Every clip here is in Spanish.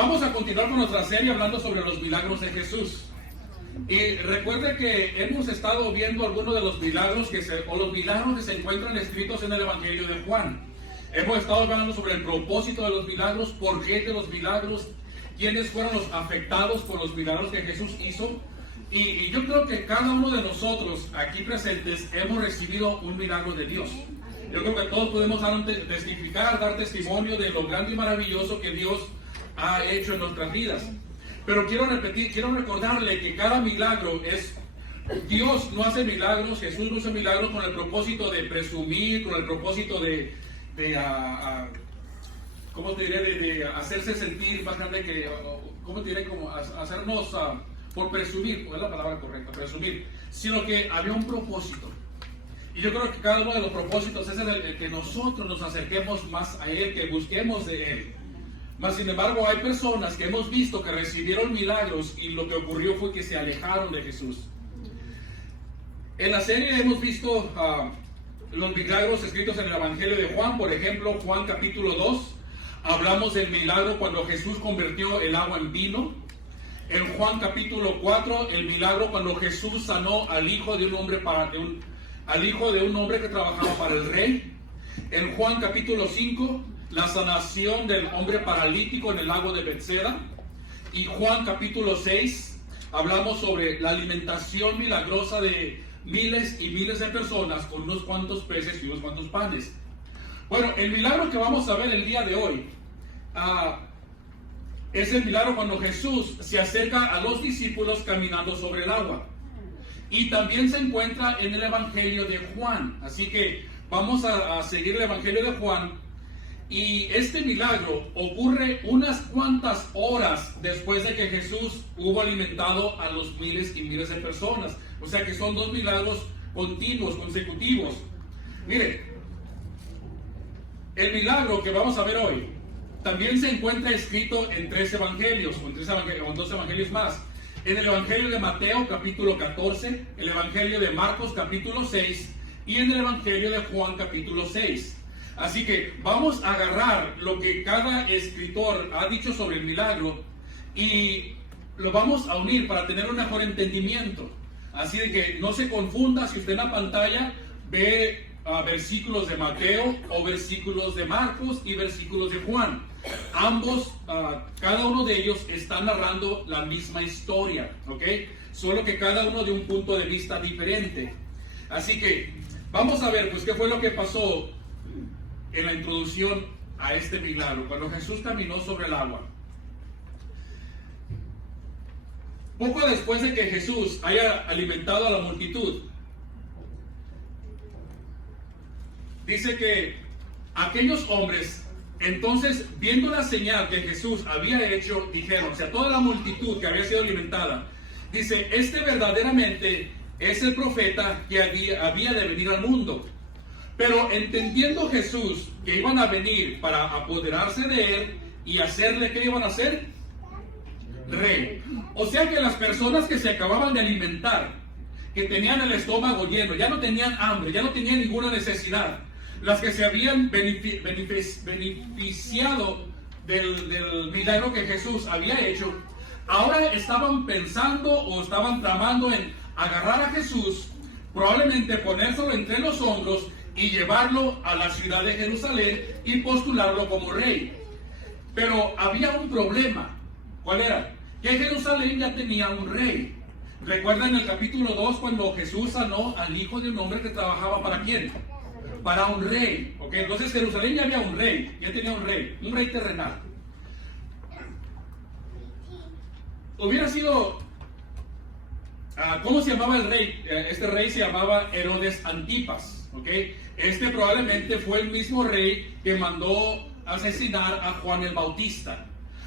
Vamos a continuar con nuestra serie hablando sobre los milagros de Jesús. Y recuerde que hemos estado viendo algunos de los milagros que se encuentran escritos en el Evangelio de Juan. Hemos estado hablando sobre el propósito de los milagros, por qué de los milagros, quiénes fueron los afectados por los milagros que Jesús hizo. Y yo creo que cada uno de nosotros aquí presentes hemos recibido un milagro de Dios. Yo creo que todos podemos dar testimonio de lo grande y maravilloso que Dios ha hecho en nuestras vidas. Pero quiero recordarle que cada milagro es... Dios no hace milagros, Jesús no hace milagros con el propósito de presumir, con el propósito de ¿cómo te diré? De hacerse sentir más grande que... ¿Cómo te diré? Como hacernos... por presumir, ¿cuál es la palabra correcta? Presumir. Sino que había un propósito. Y yo creo que cada uno de los propósitos es el que nosotros nos acerquemos más a Él, que busquemos de Él. Mas sin embargo hay personas que hemos visto que recibieron milagros y lo que ocurrió fue que se alejaron de Jesús. En la serie hemos visto los milagros escritos en el Evangelio de Juan. Por ejemplo, Juan capítulo 2, hablamos del milagro cuando Jesús convirtió el agua en vino. En Juan capítulo 4, el milagro cuando Jesús sanó al hijo de un hombre que trabajaba para el rey. En Juan capítulo 5, la sanación del hombre paralítico en el lago de Bethesda. Y Juan capítulo 6, hablamos sobre la alimentación milagrosa de miles y miles de personas con unos cuantos peces y unos cuantos panes. Bueno, el milagro que vamos a ver el día de hoy es el milagro cuando Jesús se acerca a los discípulos caminando sobre el agua. Y también se encuentra en el Evangelio de Juan. Así que vamos a seguir el Evangelio de Juan. Y este milagro ocurre unas cuantas horas después de que Jesús hubo alimentado a los miles y miles de personas. O sea que son dos milagros continuos, consecutivos. Mire, el milagro que vamos a ver hoy también se encuentra escrito en tres evangelios, o dos evangelios más. En el Evangelio de Mateo capítulo 14, el Evangelio de Marcos capítulo 6 y en el Evangelio de Juan capítulo 6. Así que vamos a agarrar lo que cada escritor ha dicho sobre el milagro y lo vamos a unir para tener un mejor entendimiento. Así de que no se confunda si usted en la pantalla ve versículos de Mateo o versículos de Marcos y versículos de Juan. Ambos, cada uno de ellos está narrando la misma historia, ¿ok? Solo que cada uno de un punto de vista diferente. Así que vamos a ver pues qué fue lo que pasó en la introducción a este milagro, cuando Jesús caminó sobre el agua. Poco después de que Jesús haya alimentado a la multitud, dice que aquellos hombres, entonces, viendo la señal que Jesús había hecho, dijeron, o sea, toda la multitud que había sido alimentada, dice, este verdaderamente es el profeta que había de venir al mundo. Pero entendiendo Jesús que iban a venir para apoderarse de él y hacerle, ¿qué iban a hacer? Rey. O sea que las personas que se acababan de alimentar, que tenían el estómago lleno, ya no tenían hambre, ya no tenían ninguna necesidad. Las que se habían beneficiado del milagro que Jesús había hecho, ahora estaban pensando o estaban tramando en agarrar a Jesús, probablemente ponérselo entre los hombros y llevarlo a la ciudad de Jerusalén y postularlo como rey. Pero había un problema. ¿Cuál era? Que Jerusalén ya tenía un rey. ¿Recuerdan el capítulo 2 cuando Jesús sanó al hijo de un hombre que trabajaba para quién? Para un rey. ¿Ok? Entonces Jerusalén ya había un rey, ya tenía un rey terrenal. Hubiera sido... ¿cómo se llamaba el rey? Este rey se llamaba Herodes Antipas. ¿Ok? Este probablemente fue el mismo rey que mandó asesinar a Juan el Bautista.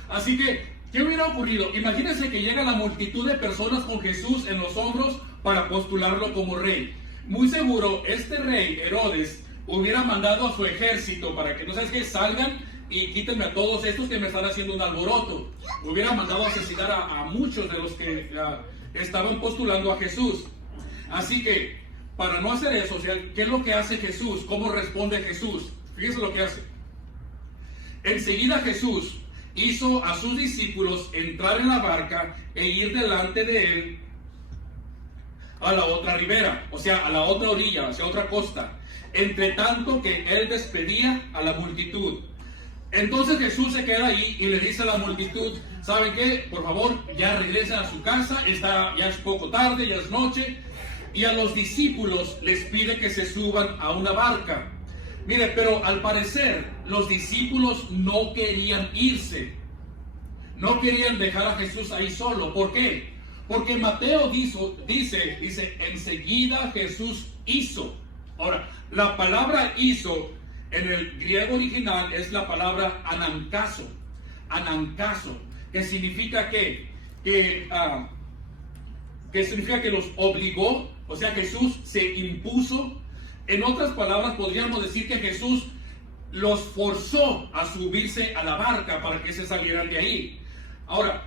Así que, ¿qué hubiera ocurrido? Imagínense que llega la multitud de personas con Jesús en los hombros para postularlo como rey. Muy seguro, este rey, Herodes, hubiera mandado a su ejército para que, no sabes qué, salgan y quítenme a todos estos que me están haciendo un alboroto. Hubiera mandado a asesinar a muchos de los que estaban postulando a Jesús. Así que, para no hacer eso, o sea, ¿qué es lo que hace Jesús? ¿Cómo responde Jesús? Fíjense lo que hace. Enseguida Jesús, hizo a sus discípulos entrar en la barca e ir delante de él a la otra ribera, o sea, a la otra orilla, hacia otra costa, entre tanto que él despedía a la multitud. Entonces Jesús se queda ahí y le dice a la multitud: ¿saben qué? Por favor, ya regresen a su casa, ya es poco tarde, ya es noche. Y a los discípulos les pide que se suban a una barca. Mire, pero al parecer los discípulos no querían irse. No querían dejar a Jesús ahí solo. ¿Por qué? Porque Mateo dice, enseguida Jesús hizo. Ahora, la palabra hizo en el griego original es la palabra anankazo. Anankazo, que significa que significa que los obligó, o sea, Jesús se impuso. En otras palabras, podríamos decir que Jesús los forzó a subirse a la barca para que se salieran de ahí. Ahora,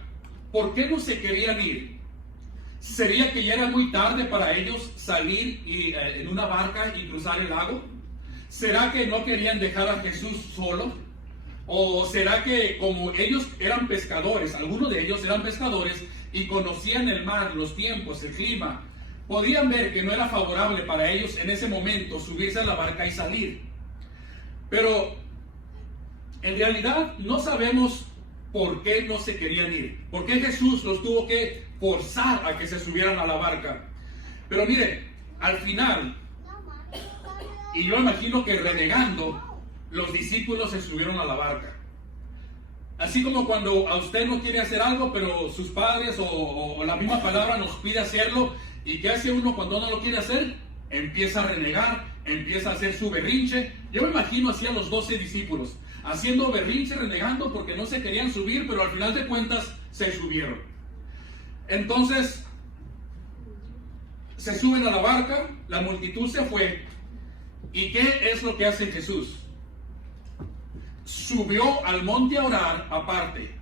¿por qué no se querían ir? ¿Sería que ya era muy tarde para ellos salir en una barca y cruzar el lago? ¿Será que no querían dejar a Jesús solo? ¿O será que como ellos eran pescadores, algunos de ellos eran pescadores y conocían el mar, los tiempos, el clima, podían ver que no era favorable para ellos en ese momento subirse a la barca y salir? Pero en realidad no sabemos por qué no se querían ir. ¿Por qué Jesús los tuvo que forzar a que se subieran a la barca? Pero mire, al final, y yo imagino que renegando, los discípulos se subieron a la barca. Así como cuando a usted no quiere hacer algo, pero sus padres o la misma palabra nos pide hacerlo, ¿y qué hace uno cuando no lo quiere hacer? Empieza a renegar, empieza a hacer su berrinche. Yo me imagino así a los 12 discípulos, haciendo berrinche, renegando porque no se querían subir, pero al final de cuentas se subieron. Entonces, se suben a la barca, la multitud se fue. ¿Y qué es lo que hace Jesús? Subió al monte a orar aparte.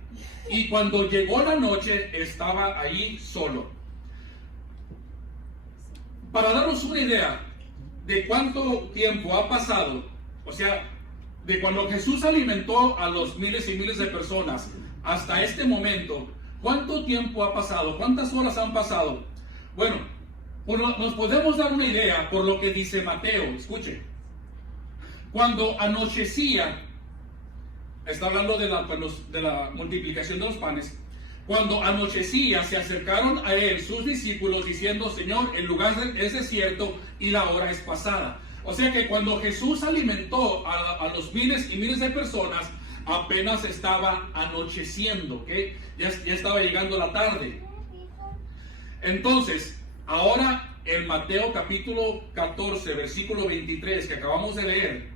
Y cuando llegó la noche, estaba ahí solo. Para darnos una idea de cuánto tiempo ha pasado, o sea, de cuando Jesús alimentó a los miles y miles de personas hasta este momento, ¿cuánto tiempo ha pasado? ¿Cuántas horas han pasado? Bueno, nos podemos dar una idea por lo que dice Mateo. Escuche, cuando anochecía, está hablando de la multiplicación de los panes. Cuando anochecía, se acercaron a él sus discípulos diciendo: Señor, el lugar es desierto y la hora es pasada. O sea que cuando Jesús alimentó a los miles y miles de personas, apenas estaba anocheciendo, ¿ok? Ya estaba llegando la tarde. Entonces, ahora en Mateo capítulo 14, versículo 23, que acabamos de leer,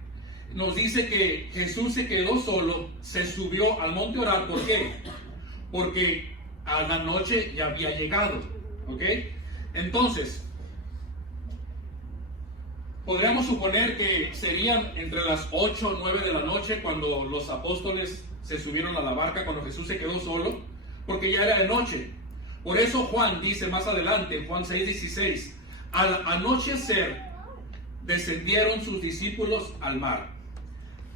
nos dice que Jesús se quedó solo, se subió al monte a orar. ¿Por qué? Porque a la noche ya había llegado, ¿ok? Entonces, podríamos suponer que serían entre las 8 o 9 de la noche cuando los apóstoles se subieron a la barca, cuando Jesús se quedó solo, porque ya era de noche. Por eso Juan dice más adelante, Juan 6:16, al anochecer descendieron sus discípulos al mar.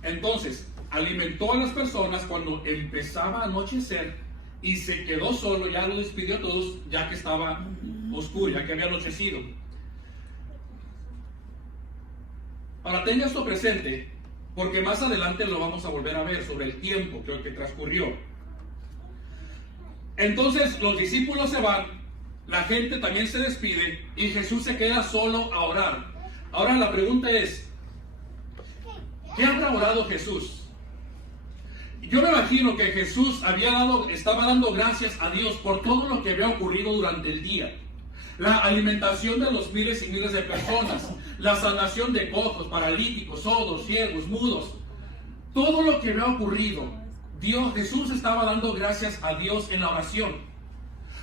Entonces, alimentó a las personas cuando empezaba a anochecer y se quedó solo, ya lo despidió a todos, ya que estaba oscuro, ya que había anochecido. Ahora tenga esto presente, porque más adelante lo vamos a volver a ver sobre el tiempo que transcurrió. Entonces los discípulos se van, la gente también se despide y Jesús se queda solo a orar. Ahora la pregunta es, ¿qué habrá orado Jesús? Yo me imagino que Jesús estaba dando gracias a Dios por todo lo que había ocurrido durante el día. La alimentación de los miles y miles de personas, la sanación de cojos, paralíticos, sordos, ciegos, mudos, todo lo que había ocurrido. Jesús estaba dando gracias a Dios en la oración.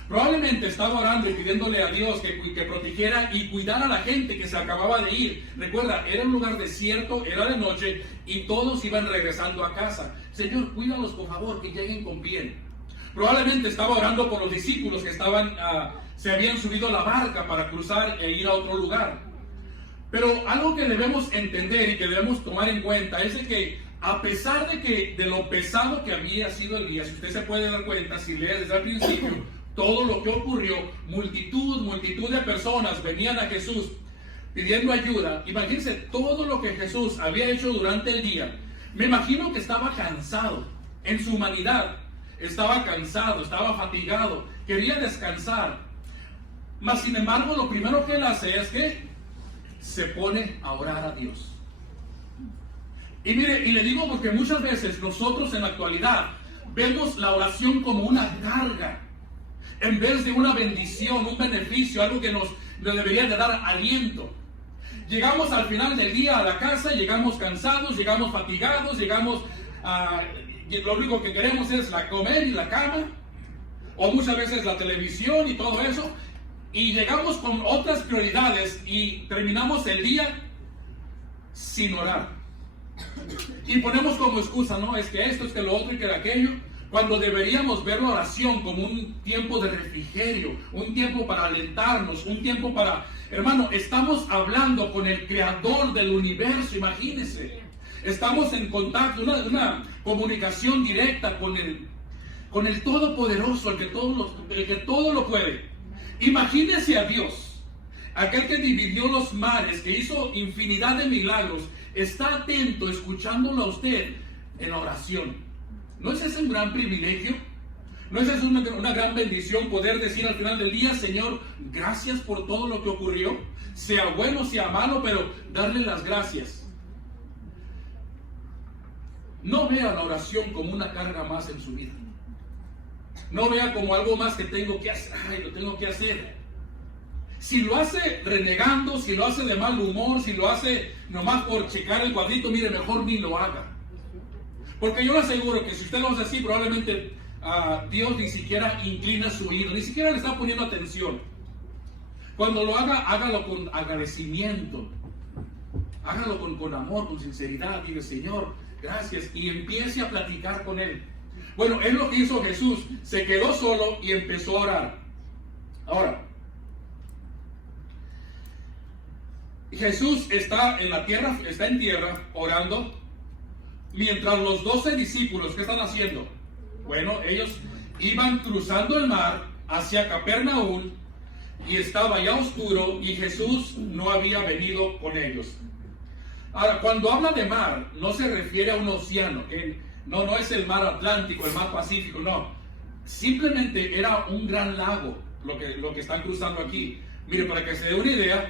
Probablemente estaba orando y pidiéndole a Dios que protegiera y cuidara a la gente que se acababa de ir. Recuerda, era un lugar desierto, era de noche y todos iban regresando a casa. Señor, cuídalos por favor, que lleguen con bien. Probablemente estaba orando por los discípulos que se habían subido a la barca para cruzar e ir a otro lugar. Pero algo que debemos entender y que debemos tomar en cuenta es de que a pesar de lo pesado que había sido el día, si usted se puede dar cuenta, si lee desde el principio, todo lo que ocurrió, multitud de personas venían a Jesús pidiendo ayuda. Imagínense todo lo que Jesús había hecho durante el día. Me imagino que estaba cansado en su humanidad, estaba cansado, estaba fatigado, quería descansar. Mas sin embargo, lo primero que él hace es que se pone a orar a Dios. Y mire, y le digo porque muchas veces nosotros en la actualidad vemos la oración como una carga, en vez de una bendición, un beneficio, algo que nos debería de dar aliento. Llegamos al final del día a la casa, llegamos cansados, llegamos fatigados, lo único que queremos es comer y la cama, o muchas veces la televisión y todo eso, y llegamos con otras prioridades y terminamos el día sin orar. Y ponemos como excusa, no, es que esto, es que lo otro y que aquello, cuando deberíamos ver la oración como un tiempo de refrigerio, un tiempo para alentarnos, un tiempo para... Hermano, estamos hablando con el creador del universo, imagínense. Estamos en contacto, una comunicación directa con el Todopoderoso, el que todo lo puede. Imagínese a Dios, aquel que dividió los mares, que hizo infinidad de milagros, está atento, escuchándolo a usted en la oración. ¿No es ese un gran privilegio? ¿No es esa una gran bendición poder decir al final del día, Señor, gracias por todo lo que ocurrió? Sea bueno, sea malo, pero darle las gracias. No vea la oración como una carga más en su vida. No vea como algo más que tengo que hacer. Ay, lo tengo que hacer. Si lo hace renegando, si lo hace de mal humor, si lo hace nomás por checar el cuadrito, mire, mejor ni lo haga. Porque yo le aseguro que si usted lo hace así, probablemente Dios ni siquiera inclina su oído, ni siquiera le está poniendo atención. Cuando lo haga, hágalo con agradecimiento. Hágalo con amor, con sinceridad. Diga, Señor, gracias. Y empiece a platicar con Él. Bueno, es lo que hizo Jesús. Se quedó solo y empezó a orar. Ahora, Jesús está en tierra orando, mientras los 12 discípulos, ¿qué están haciendo? Bueno, ellos iban cruzando el mar hacia Capernaum y estaba ya oscuro y Jesús no había venido con ellos. Ahora, cuando habla de mar, no se refiere a un océano, no es el mar Atlántico, el mar Pacífico, no. Simplemente era un gran lago lo que están cruzando aquí. Mire, para que se dé una idea,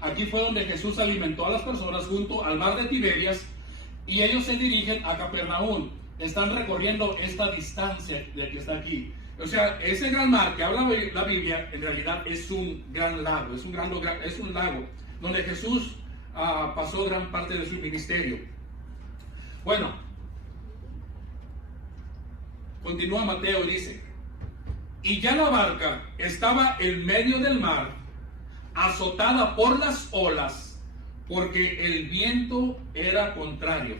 aquí fue donde Jesús alimentó a las personas junto al mar de Tiberias, y ellos se dirigen a Capernaum. Están recorriendo esta distancia de que está aquí. O sea, ese gran mar que habla la Biblia, en realidad es un gran lago, es un lago donde Jesús pasó gran parte de su ministerio. Bueno, continúa Mateo y dice, y ya la barca estaba en medio del mar, azotada por las olas, porque el viento era contrario.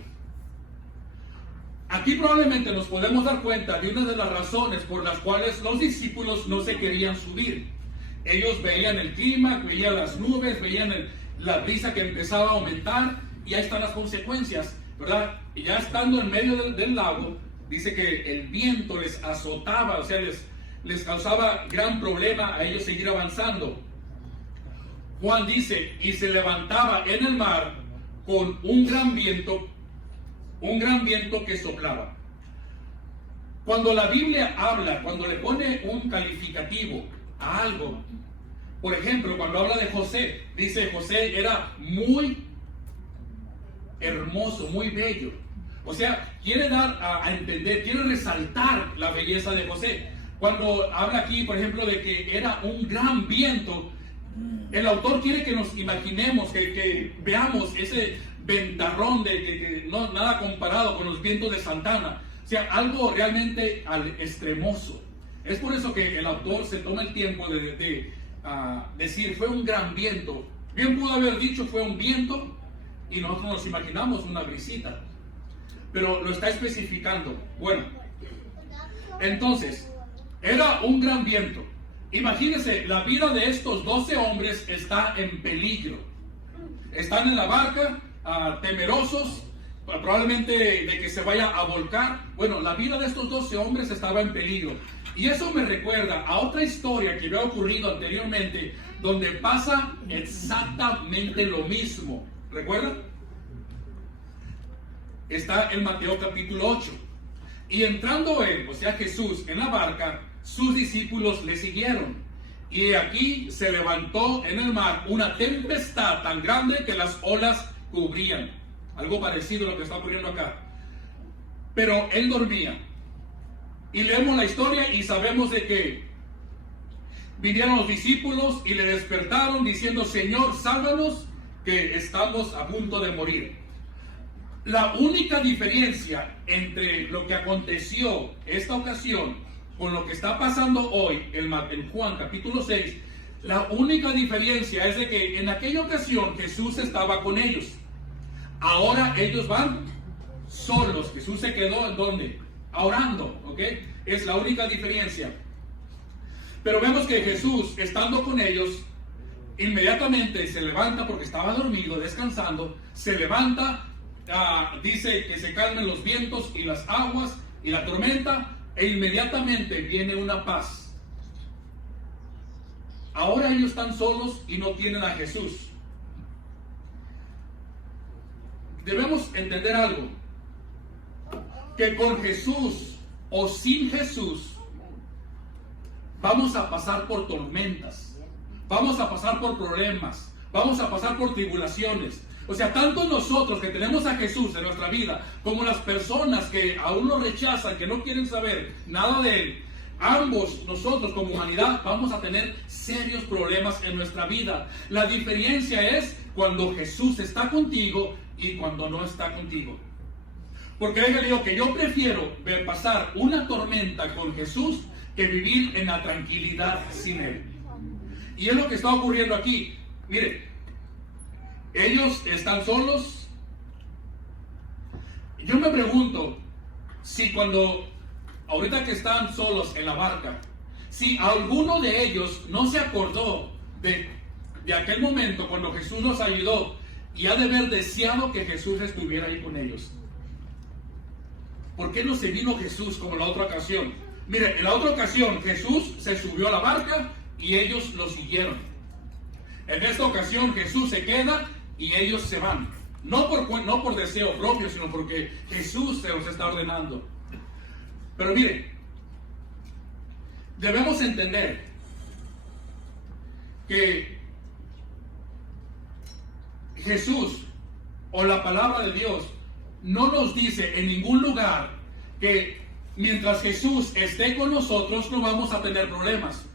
Aquí probablemente nos podemos dar cuenta de una de las razones por las cuales los discípulos no se querían subir. Ellos veían el clima, veían las nubes, veían la brisa que empezaba a aumentar, y ahí están las consecuencias, ¿verdad? Y ya estando en medio del lago, dice que el viento les azotaba, o sea, les causaba gran problema a ellos seguir avanzando. Juan dice, y se levantaba en el mar con un gran viento que soplaba. Cuando la Biblia habla, cuando le pone un calificativo a algo, por ejemplo, cuando habla de José, dice José era muy hermoso, muy bello. O sea, quiere dar a entender, quiere resaltar la belleza de José. Cuando habla aquí, por ejemplo, de que era un gran viento, el autor quiere que nos imaginemos, que veamos ese ventarrón que no nada comparado con los vientos de Santana. O sea, algo realmente extremoso. Es por eso que el autor se toma el tiempo de decir, fue un gran viento. Bien pudo haber dicho, fue un viento, y nosotros nos imaginamos una brisita. Pero lo está especificando. Bueno, entonces, era un gran viento. Imagínense, la vida de estos 12 hombres está en peligro. Están en la barca, temerosos, probablemente de que se vaya a volcar. Bueno, la vida de estos 12 hombres estaba en peligro. Y eso me recuerda a otra historia que había ocurrido anteriormente, donde pasa exactamente lo mismo. ¿Recuerdan? Está en Mateo capítulo 8. Y entrando él, o sea Jesús, en la barca, sus discípulos le siguieron. Y aquí se levantó en el mar una tempestad tan grande que las olas cubrían. Algo parecido a lo que está ocurriendo acá. Pero él dormía. Y leemos la historia y sabemos de que vinieron los discípulos y le despertaron diciendo: Señor, sálvanos, que estamos a punto de morir. La única diferencia entre lo que aconteció esta ocasión con lo que está pasando hoy en Juan capítulo 6, la única diferencia es de que en aquella ocasión Jesús estaba con ellos. Ahora ellos van solos. Jesús se quedó en donde? Orando, ¿ok? Es la única diferencia. Pero vemos que Jesús, estando con ellos, inmediatamente se levanta porque estaba dormido, descansando. Se levanta, dice que se calmen los vientos y las aguas y la tormenta, e inmediatamente viene una paz. Ahora ellos están solos y no tienen a Jesús. Debemos entender algo, que con Jesús o sin Jesús vamos a pasar por tormentas, vamos a pasar por problemas, vamos a pasar por tribulaciones. O sea, tanto nosotros que tenemos a Jesús en nuestra vida, como las personas que aún lo rechazan, que no quieren saber nada de Él, ambos nosotros como humanidad vamos a tener serios problemas en nuestra vida. La diferencia es cuando Jesús está contigo y cuando no está contigo. Porque déjale digo que yo prefiero ver pasar una tormenta con Jesús que vivir en la tranquilidad sin Él. Y es lo que está ocurriendo aquí. Mire, ellos están solos. Yo me pregunto si cuando, ahorita que están solos en la barca, si alguno de ellos no se acordó de aquel momento cuando Jesús los ayudó y ha de haber deseado que Jesús estuviera ahí con ellos. ¿Por qué no se vino Jesús como en la otra ocasión? Mire, en la otra ocasión Jesús se subió a la barca y ellos lo siguieron. En esta ocasión Jesús se queda y ellos se van. No por deseo propio, sino porque Jesús se los está ordenando. Pero mire, debemos entender que Jesús o la palabra de Dios no nos dice en ningún lugar que mientras Jesús esté con nosotros no vamos a tener problemas.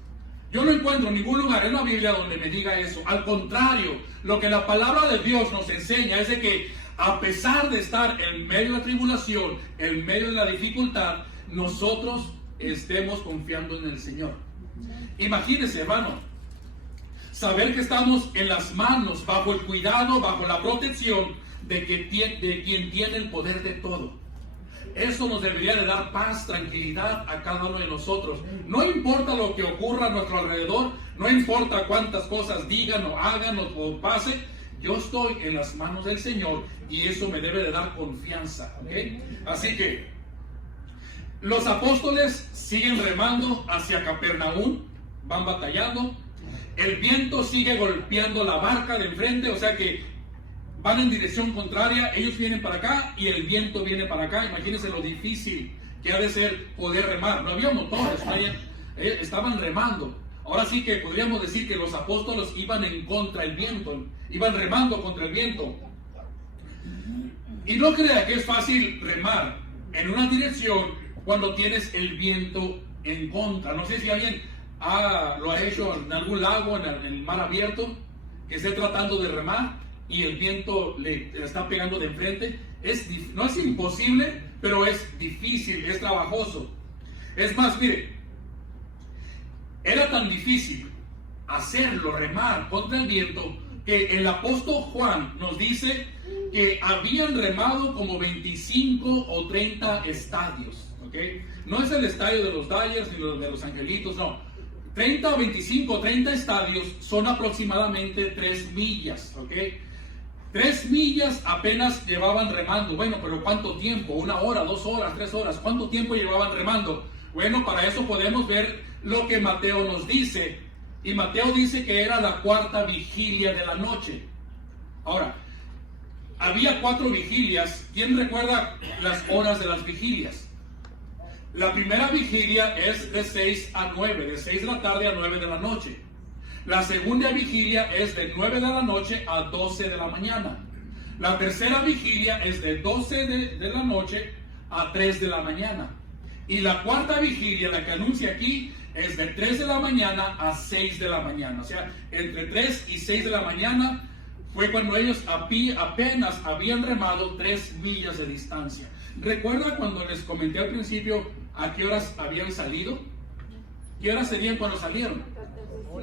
Yo no encuentro ningún lugar en la Biblia donde me diga eso. Al contrario, lo que la palabra de Dios nos enseña es de que a pesar de estar en medio de la tribulación, en medio de la dificultad, nosotros estemos confiando en el Señor. Imagínense, hermano, saber que estamos en las manos, bajo el cuidado, bajo la protección de quien tiene el poder de todo. Eso nos debería de dar paz, tranquilidad a cada uno de nosotros. No importa lo que ocurra a nuestro alrededor, no importa cuántas cosas digan o hagan o pase, yo estoy en las manos del Señor y eso me debe de dar confianza, ¿okay? Así que los apóstoles siguen remando hacia Capernaum, van batallando, el viento sigue golpeando la barca de enfrente, o sea que van en dirección contraria, ellos vienen para acá y el viento viene para acá. Imagínense lo difícil que ha de ser poder remar. No había motores, estaban remando. Ahora sí que podríamos decir que los apóstoles iban en contra del viento, iban remando contra el viento. Y no crea que es fácil remar en una dirección cuando tienes el viento en contra. No sé si alguien lo ha hecho en algún lago, en el mar abierto, que esté tratando de remar y el viento le está pegando de enfrente. No es imposible, pero es difícil, es trabajoso. Es más, mire, era tan difícil hacerlo, remar contra el viento, que el apóstol Juan nos dice que habían remado como 25 o 30 estadios, ¿ok? No es el estadio de los Dodgers ni de los Angelitos, no. 30 o 25 o 30 estadios son aproximadamente 3 millas, ¿ok? 3 millas apenas llevaban remando. Bueno, pero ¿cuánto tiempo? 1 hora, 2 horas, 3 horas. ¿Cuánto tiempo llevaban remando? Bueno, para eso podemos ver lo que Mateo nos dice. Y Mateo dice que era la 4ª vigilia de la noche. Ahora, había 4 vigilias. ¿Quién recuerda las horas de las vigilias? La primera vigilia es de 6 a 9, de 6 de la tarde a 9 de la noche. La segunda vigilia es de 9 de la noche a 12 de la mañana. La tercera vigilia es de 12 de la noche a 3 de la mañana. Y la 4ª vigilia, la que anuncia aquí, es de 3 de la mañana a 6 de la mañana. O sea, entre 3 y 6 de la mañana fue cuando ellos apenas habían remado 3 millas de distancia. ¿Recuerda cuando les comenté al principio a qué horas habían salido? ¿Qué horas serían cuando salieron?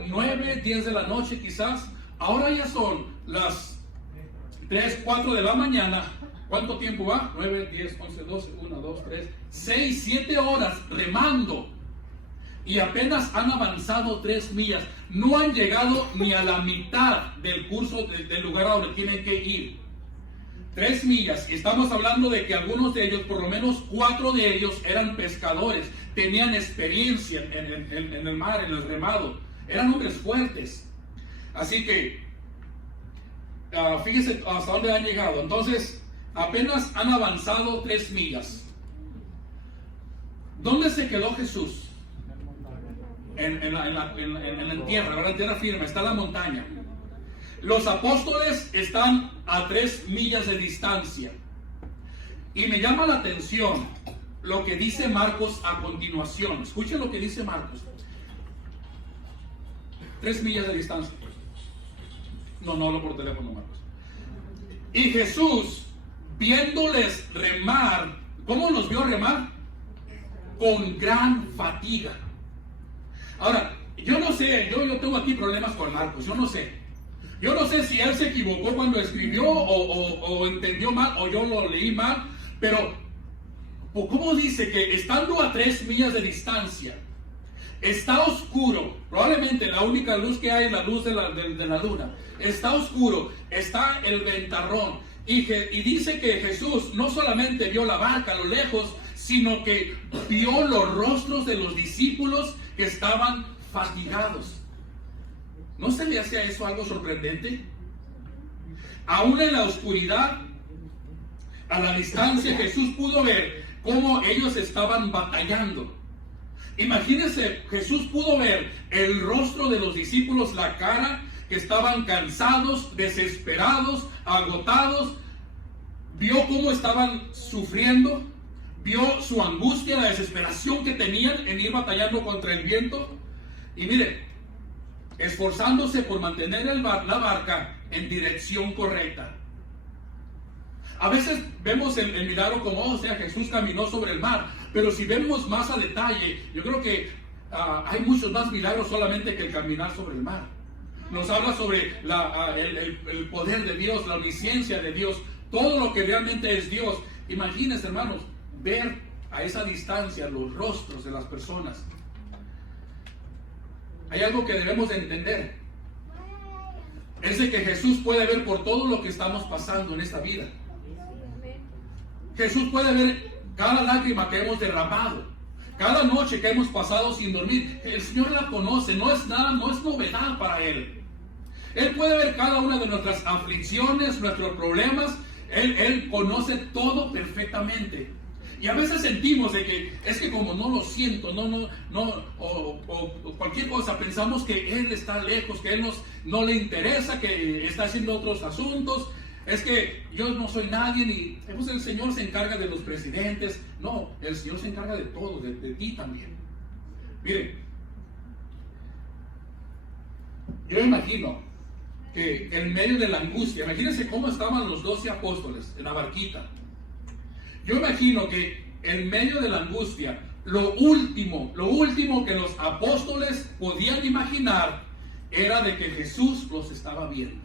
9, 10 de la noche quizás. Ahora ya son las 3, 4 de la mañana. ¿Cuánto tiempo va? 9, 10, 11, 12, 1, 2, 3, 6, 7 horas remando. Y apenas han avanzado 3 millas. No han llegado ni a la mitad del curso del lugar a donde tienen que ir. 3 millas. Estamos hablando de que algunos de ellos, por lo menos 4 de ellos, eran pescadores. Tenían experiencia en el mar, en el remado. Eran hombres fuertes. Así que, fíjense hasta dónde han llegado. Entonces, apenas han avanzado 3 millas. ¿Dónde se quedó Jesús? En la tierra, ¿verdad? En tierra firme, está la montaña. Los apóstoles están a 3 millas de distancia. Y me llama la atención lo que dice Marcos a continuación. Escuchen lo que dice Marcos. 3 millas de distancia. No hablo por teléfono, Marcos. Y Jesús, viéndoles remar, ¿cómo los vio remar? Con gran fatiga. Ahora, yo no sé, yo tengo aquí problemas con Marcos, yo no sé. Yo no sé si él se equivocó cuando escribió o entendió mal o yo lo leí mal, pero ¿cómo dice que estando a 3 millas de distancia, está oscuro? Probablemente la única luz que hay es la luz de la luna. Está oscuro, está el ventarrón. Y dice que Jesús no solamente vio la barca a lo lejos, sino que vio los rostros de los discípulos que estaban fatigados. ¿No se le hace a eso algo sorprendente? Aún en la oscuridad, a la distancia, Jesús pudo ver cómo ellos estaban batallando. Imagínense, Jesús pudo ver el rostro de los discípulos, la cara, que estaban cansados, desesperados, agotados. Vio cómo estaban sufriendo, vio su angustia, la desesperación que tenían en ir batallando contra el viento. Y mire, esforzándose por mantener la barca en dirección correcta. A veces vemos el milagro como, o sea, Jesús caminó sobre el mar, pero si vemos más a detalle, yo creo que hay muchos más milagros solamente que el caminar sobre el mar. Nos habla sobre el poder de Dios, la omnisciencia de Dios, todo lo que realmente es Dios. Imagínense, hermanos, ver a esa distancia los rostros de las personas. Hay algo que debemos de entender. Es de que Jesús puede ver por todo lo que estamos pasando en esta vida. Jesús puede ver cada lágrima que hemos derramado, cada noche que hemos pasado sin dormir. El Señor la conoce, no es nada, no es novedad para Él. Él puede ver cada una de nuestras aflicciones, nuestros problemas. Él conoce todo perfectamente. Y a veces sentimos de que es que como no lo siento, o cualquier cosa, pensamos que Él está lejos, que Él no le interesa, que está haciendo otros asuntos. Es que yo no soy nadie, y pues el Señor se encarga de los presidentes. No, el Señor se encarga de todo, de ti también. Miren, yo imagino que en medio de la angustia, imagínense cómo estaban los 12 apóstoles en la barquita. Yo imagino que en medio de la angustia, lo último que los apóstoles podían imaginar era de que Jesús los estaba viendo.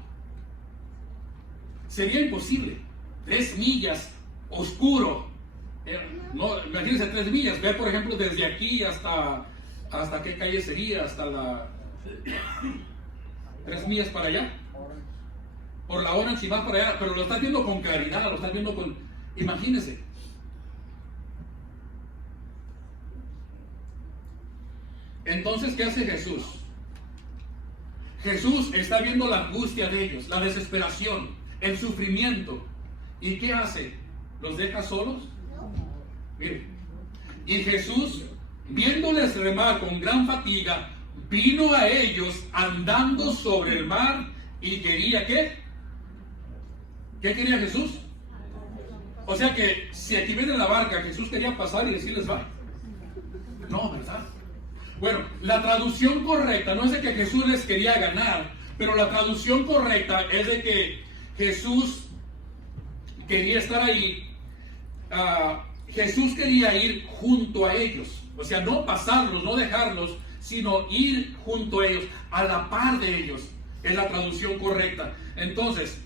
Sería imposible. 3 millas, oscuro. No, imagínense 3 millas. Ver, por ejemplo, desde aquí hasta qué calle sería, hasta 3 millas para allá. por la hora, si vas por allá, pero lo estás viendo con claridad, lo estás viendo con... Imagínense. Entonces, ¿qué hace Jesús? Jesús está viendo la angustia de ellos, la desesperación, el sufrimiento. ¿Y qué hace? ¿Los deja solos? Miren. Y Jesús, viéndoles remar con gran fatiga, vino a ellos andando sobre el mar y quería ¿qué? ¿Qué quería Jesús? O sea que si aquí viene la barca, Jesús quería pasar y decirles va. No, ¿verdad? Bueno, la traducción correcta no es de que Jesús les quería ganar, pero la traducción correcta es de que Jesús quería estar ahí. Jesús quería ir junto a ellos, o sea, no pasarlos, no dejarlos, sino ir junto a ellos, a la par de ellos, es la traducción correcta. Entonces,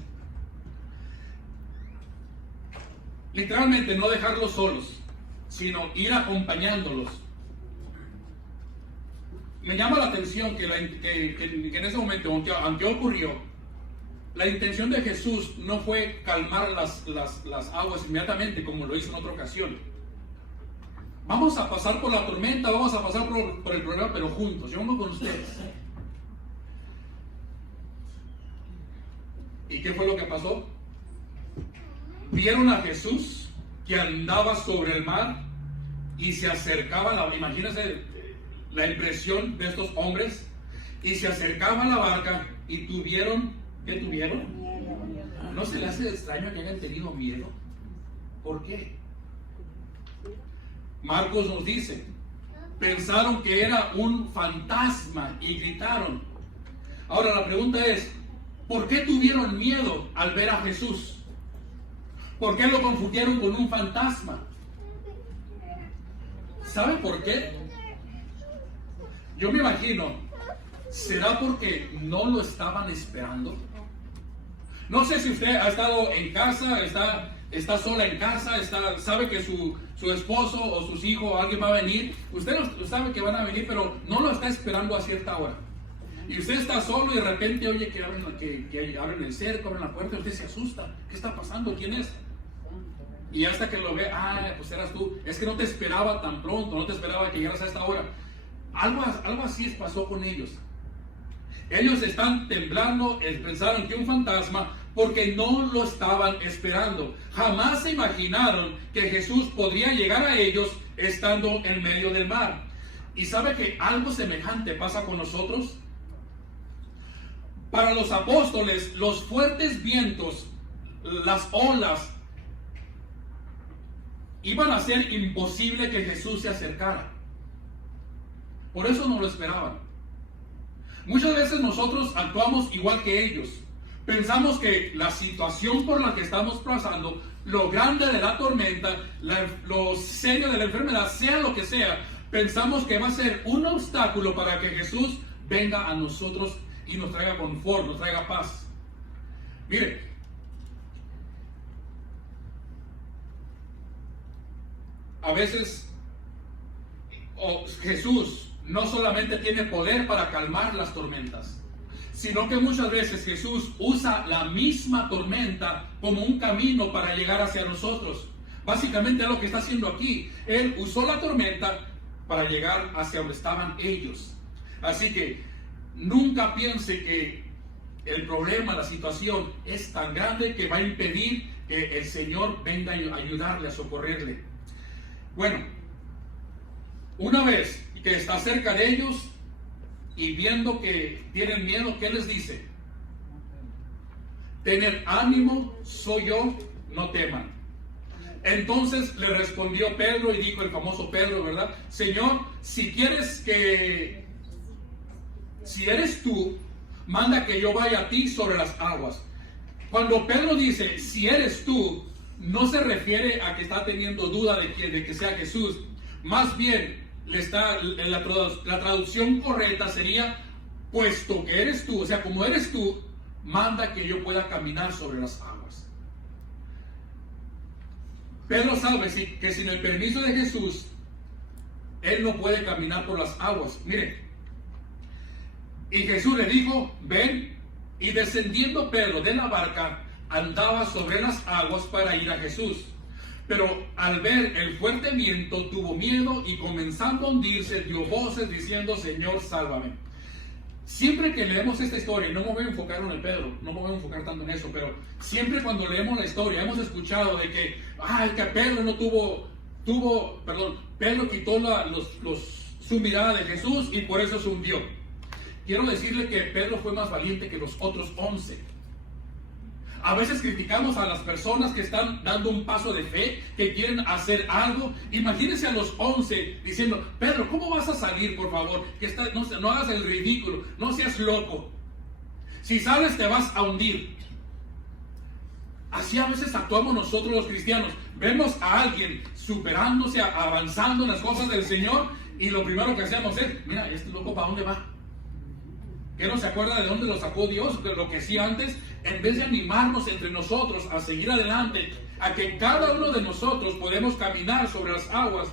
literalmente no dejarlos solos, sino ir acompañándolos. Me llama la atención que en ese momento, aunque ocurrió, la intención de Jesús no fue calmar las aguas inmediatamente como lo hizo en otra ocasión. Vamos a pasar por la tormenta, vamos a pasar por el problema, pero juntos. Yo vengo con ustedes. ¿Y qué fue lo que pasó? Vieron a Jesús que andaba sobre el mar y se acercaba, imagínense la impresión de estos hombres, y se acercaba a la barca y tuvieron, ¿qué tuvieron? ¿No se les hace extraño que hayan tenido miedo? ¿Por qué? Marcos nos dice, pensaron que era un fantasma y gritaron. Ahora la pregunta es, ¿por qué tuvieron miedo al ver a Jesús? ¿Por qué lo confundieron con un fantasma? ¿Saben por qué? Yo me imagino, ¿será porque no lo estaban esperando? No sé si usted ha estado en casa, está sola en casa, sabe que su esposo o sus hijos o alguien va a venir. Usted sabe que van a venir, pero no lo está esperando a cierta hora. Y usted está solo y de repente oye que abren el cerco, abren la puerta, y usted se asusta. ¿Qué está pasando? ¿Quién es? Y hasta que lo ve, pues eras tú. Es que no te esperaba tan pronto, no te esperaba que llegaras a esta hora. Algo así pasó con ellos. Ellos están temblando, pensaron que un fantasma, porque no lo estaban esperando. Jamás se imaginaron que Jesús podría llegar a ellos estando en medio del mar. ¿Y sabe que algo semejante pasa con nosotros? Para los apóstoles, los fuertes vientos, las olas, iban a hacer imposible que Jesús se acercara. Por eso no lo esperaban. Muchas veces nosotros actuamos igual que ellos. Pensamos que la situación por la que estamos pasando, lo grande de la tormenta, lo serio de la enfermedad, sea lo que sea, pensamos que va a ser un obstáculo para que Jesús venga a nosotros y nos traiga confort, nos traiga paz. Mire, a veces Jesús no solamente tiene poder para calmar las tormentas, sino que muchas veces Jesús usa la misma tormenta como un camino para llegar hacia nosotros. Básicamente es lo que está haciendo aquí. Él usó la tormenta para llegar hacia donde estaban ellos. Así que nunca piense que el problema, la situación es tan grande que va a impedir que el Señor venga a ayudarle, a socorrerle. Bueno, una vez que está cerca de ellos y viendo que tienen miedo, ¿qué les dice? Tened ánimo, soy yo, no teman. Entonces le respondió Pedro y dijo el famoso Pedro, ¿verdad? Señor, si eres tú, manda que yo vaya a ti sobre las aguas. Cuando Pedro dice, si eres tú, no se refiere a que está teniendo duda de que sea Jesús. Más bien, la traducción correcta sería, puesto que eres tú, o sea, como eres tú, manda que yo pueda caminar sobre las aguas. Pedro sabe que sin el permiso de Jesús, él no puede caminar por las aguas. Mire, y Jesús le dijo, ven, Y descendiendo Pedro de la barca, andaba sobre las aguas para ir a Jesús. Pero al ver el fuerte viento tuvo miedo y comenzando a hundirse dio voces diciendo: Señor, sálvame. Siempre que leemos esta historia, y no me voy a enfocar en el Pedro, no me voy a enfocar tanto en eso, pero siempre cuando leemos la historia hemos escuchado de que, que Pedro no Pedro quitó su mirada de Jesús y por eso se hundió. Quiero decirle que Pedro fue más valiente que los otros 11. A veces criticamos a las personas que están dando un paso de fe, que quieren hacer algo. Imagínense a los 11 diciendo: Pedro, ¿cómo vas a salir, por favor? No hagas el ridículo, no seas loco. Si sales te vas a hundir. Así a veces actuamos nosotros los cristianos. Vemos a alguien superándose, avanzando en las cosas del Señor, y lo primero que hacemos es: mira, este loco, ¿para dónde va? ¿Que no se acuerda de dónde lo sacó Dios? De lo que hacía antes. En vez de animarnos entre nosotros a seguir adelante, a que cada uno de nosotros podemos caminar sobre las aguas.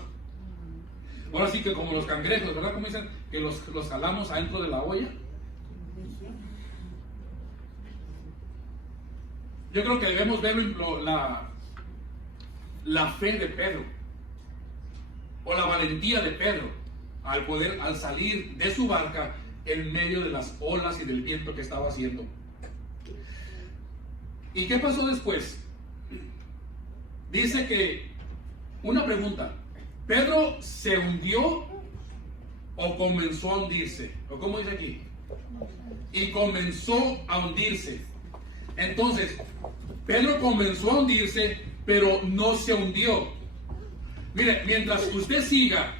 Ahora sí que como los cangrejos, ¿verdad? Como dicen, que los jalamos adentro de la olla. Yo creo que debemos ver la fe de Pedro, o la valentía de Pedro, al salir de su barca en medio de las olas y del viento que estaba haciendo. ¿Y qué pasó después? Dice que, una pregunta: ¿Pedro se hundió o comenzó a hundirse? ¿O cómo dice aquí? Y comenzó a hundirse. Entonces, Pedro comenzó a hundirse, pero no se hundió. Mire, mientras usted siga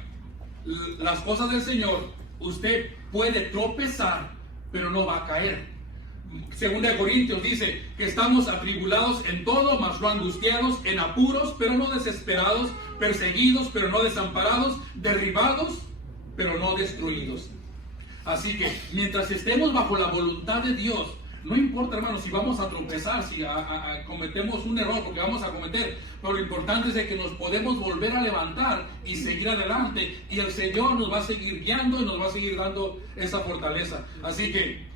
las cosas del Señor, usted puede tropezar, pero no va a caer. Segunda de Corintios dice que estamos atribulados en todo, mas no angustiados, en apuros, pero no desesperados, perseguidos, pero no desamparados, derribados, pero no destruidos. Así que mientras estemos bajo la voluntad de Dios, no importa, hermanos, si vamos a tropezar, si cometemos un error, porque vamos a cometer, pero lo importante es de que nos podemos volver a levantar y seguir adelante, y el Señor nos va a seguir guiando y nos va a seguir dando esa fortaleza. Así que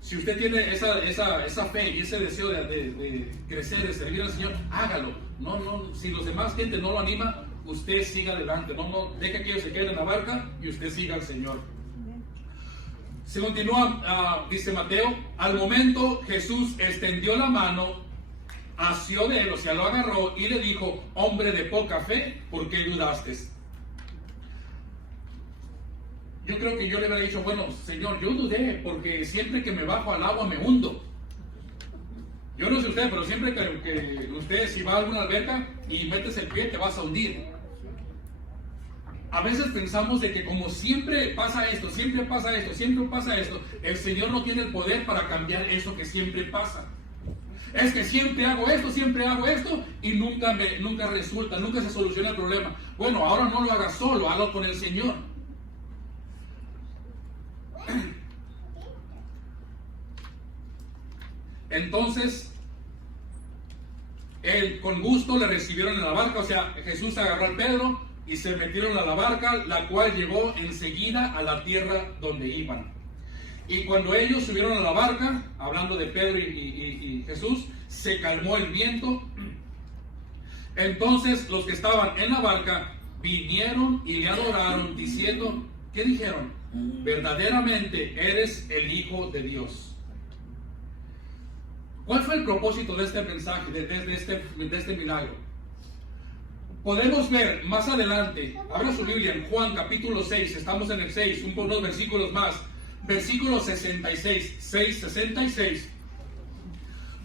si usted tiene esa fe y ese deseo de crecer, de servir al Señor, hágalo. Si los demás gente no lo anima, usted siga adelante. No deje que ellos se queden en la barca y usted siga al Señor. Se continúa, dice Mateo: al momento Jesús extendió la mano, asió de él, o sea, lo agarró y le dijo: hombre de poca fe, ¿por qué dudaste? Yo creo que yo le hubiera dicho: bueno, Señor, yo dudé porque siempre que me bajo al agua me hundo. Yo no sé usted, pero siempre que usted, si va a alguna alberca y metes el pie, te vas a hundir. A veces pensamos de que como siempre pasa esto, el Señor no tiene el poder para cambiar eso que siempre pasa. Es que siempre hago esto y nunca resulta, nunca se soluciona el problema. Bueno, ahora no lo hagas solo, hazlo con el Señor. Entonces, con gusto le recibieron en la barca. O sea, Jesús agarró a Pedro y se metieron a la barca, la cual llegó enseguida a la tierra donde iban. Y cuando ellos subieron a la barca, hablando de Pedro y Jesús, se calmó el viento. Entonces los que estaban en la barca vinieron y le adoraron, diciendo, ¿qué dijeron? Verdaderamente eres el Hijo de Dios. ¿Cuál fue el propósito de este mensaje, de este milagro? Podemos ver más adelante, abra su Biblia en Juan capítulo 6, estamos en el 6, unos versículos más, versículo 66, 66,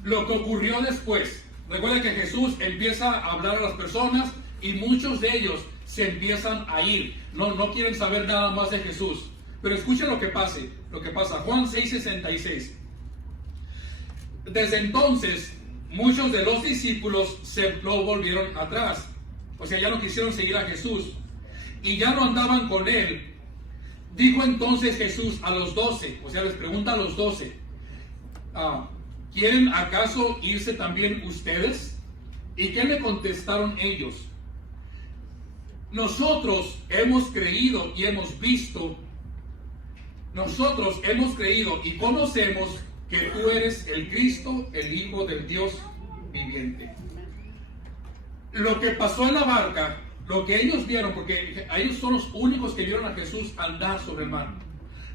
lo que ocurrió después. Recuerda que Jesús empieza a hablar a las personas y muchos de ellos se empiezan a ir, no quieren saber nada más de Jesús. Pero escucha lo que pasa, Juan 6, 66. Desde entonces, muchos de los discípulos se lo volvieron atrás. O sea, ya no quisieron seguir a Jesús y ya no andaban con él. Dijo entonces Jesús a los 12, o sea, les pregunta a los 12, ¿quieren acaso irse también ustedes? ¿Y qué le contestaron ellos? Nosotros hemos creído y hemos visto nosotros hemos creído y conocemos que tú eres el Cristo, el Hijo del Dios viviente. Lo que pasó en la barca, lo que ellos vieron, porque ellos son los únicos que vieron a Jesús andar sobre el mar.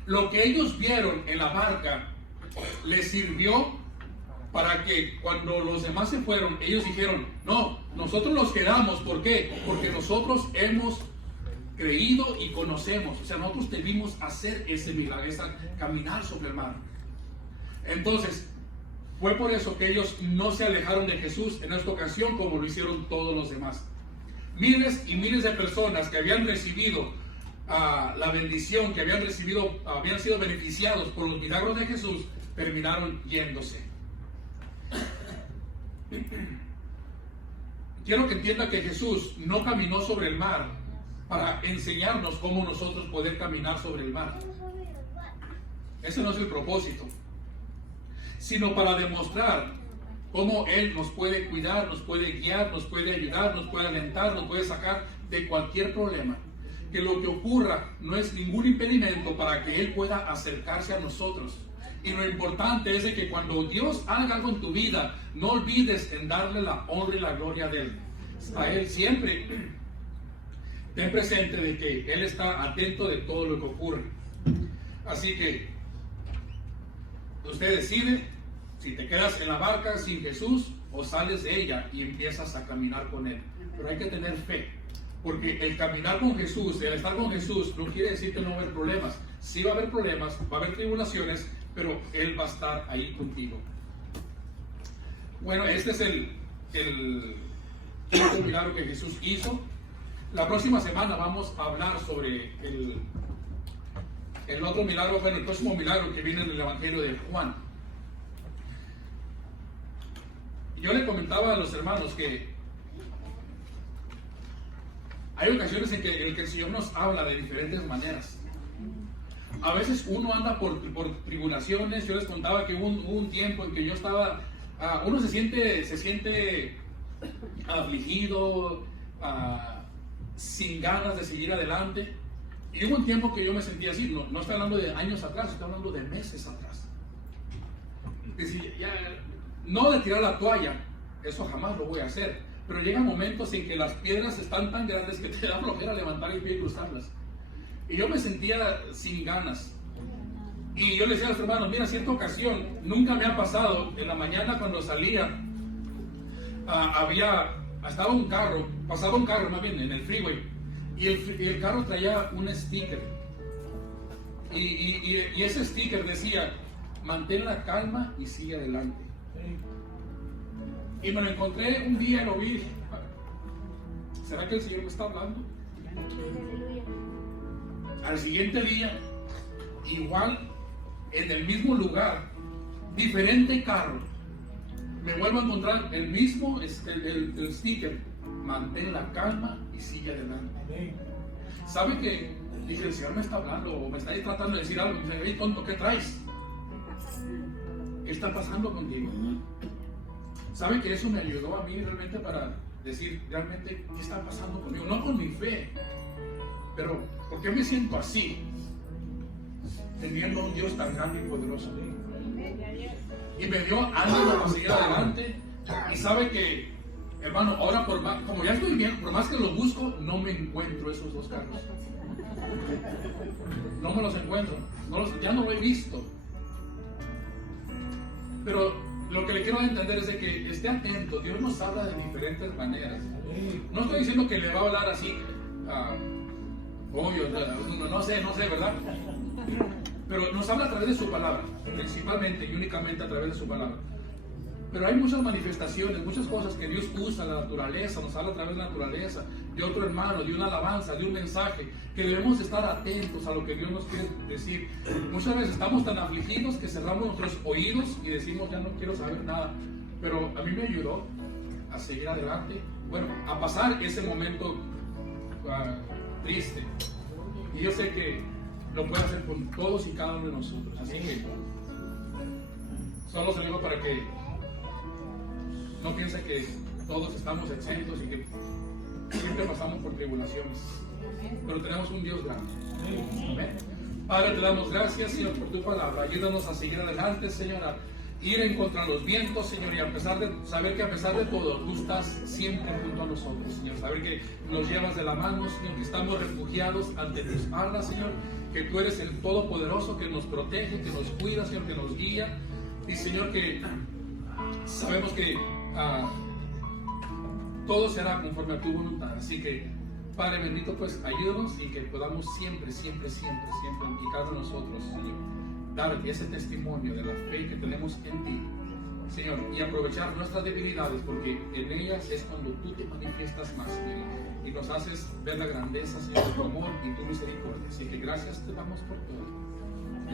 Lo que ellos vieron en la barca les sirvió para que cuando los demás se fueron, ellos dijeron, no, nosotros nos quedamos. ¿Por qué? Porque nosotros hemos creído y conocemos. O sea, nosotros debimos hacer ese milagro, caminar sobre el mar. Entonces, fue por eso que ellos no se alejaron de Jesús en esta ocasión como lo hicieron todos los demás. Miles y miles de personas que habían recibido la bendición, que habían sido beneficiados por los milagros de Jesús, terminaron yéndose. Quiero que entienda que Jesús no caminó sobre el mar para enseñarnos cómo nosotros poder caminar sobre el mar. Ese no es el propósito, sino para demostrar cómo Él nos puede cuidar, nos puede guiar, nos puede ayudar, nos puede alentar, nos puede sacar de cualquier problema. Que lo que ocurra no es ningún impedimento para que Él pueda acercarse a nosotros. Y lo importante es de que cuando Dios haga algo en tu vida, no olvides en darle la honra y la gloria de Él. A Él siempre ten presente de que Él está atento de todo lo que ocurre. Así que usted decide si te quedas en la barca sin Jesús o sales de ella y empiezas a caminar con Él. Pero hay que tener fe, porque el caminar con Jesús, el estar con Jesús, no quiere decir que no va a haber problemas. Sí va a haber problemas, va a haber tribulaciones, pero Él va a estar ahí contigo. Bueno, este es el milagro que Jesús hizo. La próxima semana vamos a hablar sobre el otro milagro, bueno, el próximo milagro que viene en el Evangelio de Juan. Yo le comentaba a los hermanos que hay ocasiones en que el Señor nos habla de diferentes maneras. A veces uno anda por tribulaciones. Yo les contaba que hubo un tiempo en que yo estaba, uno se siente afligido, sin ganas de seguir adelante. Y hubo un tiempo que yo me sentía así. No estoy hablando de años atrás, estoy hablando de meses atrás. Decir, no de tirar la toalla, eso jamás lo voy a hacer. Pero llegan momentos en que las piedras están tan grandes que te da flojera levantar el pie y cruzarlas. Y yo me sentía sin ganas. Y yo le decía a los hermanos, mira, cierta ocasión, nunca me ha pasado, en la mañana cuando salía, pasaba un carro más bien en el freeway, y el carro traía un sticker. Y ese sticker decía, mantén la calma y sigue adelante. Y me lo encontré un día y lo vi. ¿Será que el Señor me está hablando? Al siguiente día, igual, en el mismo lugar, diferente carro, me vuelvo a encontrar el mismo el sticker, mantén la calma y sigue adelante. ¿Sabe que? Dije, el Señor me está hablando o me está tratando de decir algo. Me dice, hey, tonto, ¿qué traes? ¿Qué está pasando contigo? ¿Sabe que eso me ayudó a mí realmente para decir realmente qué está pasando conmigo? No con mi fe, pero ¿por qué me siento así? Teniendo un Dios tan grande y poderoso. Y me dio ánimo para seguir adelante. Y sabe que, hermano, ahora como ya estoy bien, por más que los busco, no me encuentro esos dos carros. No me los encuentro. Ya no lo he visto. Pero lo que le quiero entender es de que esté atento. Dios nos habla de diferentes maneras. No estoy diciendo que le va a hablar así, no sé, ¿verdad? Pero nos habla a través de su palabra, principalmente y únicamente a través de su palabra. Pero hay muchas manifestaciones, muchas cosas que Dios usa, la naturaleza, nos habla a través de la naturaleza, de otro hermano, de una alabanza, de un mensaje, que debemos estar atentos a lo que Dios nos quiere decir. Muchas veces estamos tan afligidos que cerramos nuestros oídos y decimos, ya no quiero saber nada. Pero a mí me ayudó a seguir adelante, bueno, a pasar ese momento triste. Y yo sé que lo puede hacer con todos y cada uno de nosotros. Así que solo se lo digo para que no piense que todos estamos exentos y que siempre pasamos por tribulaciones. Pero tenemos un Dios grande. Amén. Padre, te damos gracias, Señor, por tu palabra. Ayúdanos a seguir adelante, Señor, a ir en contra de los vientos, Señor, y a pesar de saber que a pesar de todo, tú estás siempre junto a nosotros, Señor. Saber que nos llevas de la mano, Señor, que estamos refugiados ante tus alas, Señor, que tú eres el Todopoderoso que nos protege, que nos cuida, Señor, que nos guía. Y, Señor, que sabemos que todo será conforme a tu voluntad. Así que, Padre bendito, pues ayúdanos y que podamos siempre, siempre, siempre, siempre, en cada uno de nosotros, Señor, dar ese testimonio de la fe que tenemos en ti, Señor, y aprovechar nuestras debilidades, porque en ellas es cuando tú te manifiestas más, Señor, y nos haces ver la grandeza, Señor, de tu amor y tu misericordia. Así que gracias te damos por todo.